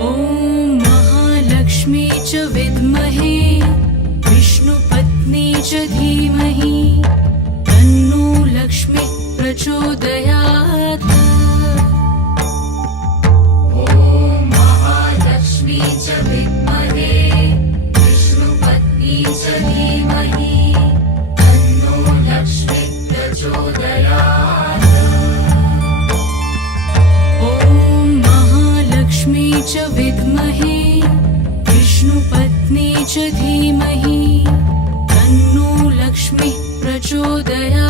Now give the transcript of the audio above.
ॐ महालक्ष्मी च विद्महे विष्णुपत्नी च धीमहि तन्नो लक्ष्मी प्रचोदयात्। ॐ महालक्ष्मी च विद्महे विष्णुपत्नी च धीमहि तन्नो लक्ष्मी प्रचोदयात्। ॐ महालक्ष्मी च विद्महे विष्णुपत्नी च धीमहि तन्नो लक्ष्मी प्रचोदयात्।